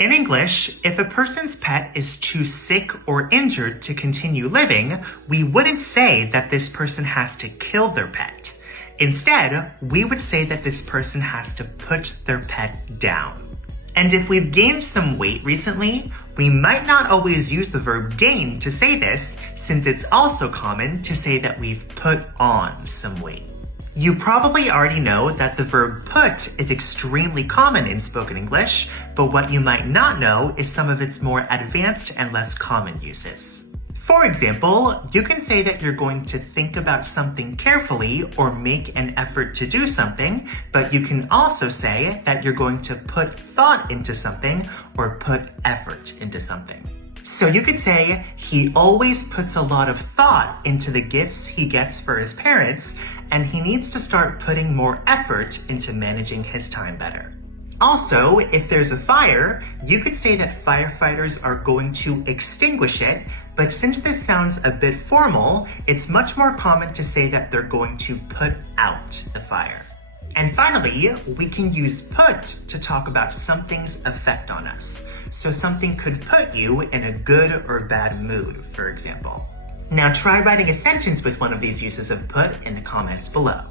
In English, if a person's pet is too sick or injured to continue living, we wouldn't say that this person has to kill their pet. Instead, we would say that this person has to put their pet down. And if we've gained some weight recently, we might not always use the verb gain to say this, since it's also common to say that we've put on some weight. You probably already know that the verb put is extremely common in spoken English, but what you might not know is some of its more advanced and less common uses. For example, you can say that you're going to think about something carefully or make an effort to do something, but you can also say that you're going to put thought into something or put effort into something. So you could say, he always puts a lot of thought into the gifts he gets for his parents, and he needs to start putting more effort into managing his time better. Also, if there's a fire, you could say that firefighters are going to extinguish it, but since this sounds a bit formal, it's much more common to say that they're going to put out the fire. And finally, we can use put to talk about something's effect on us. So something could put you in a good or bad mood, for example. Now try writing a sentence with one of these uses of put in the comments below.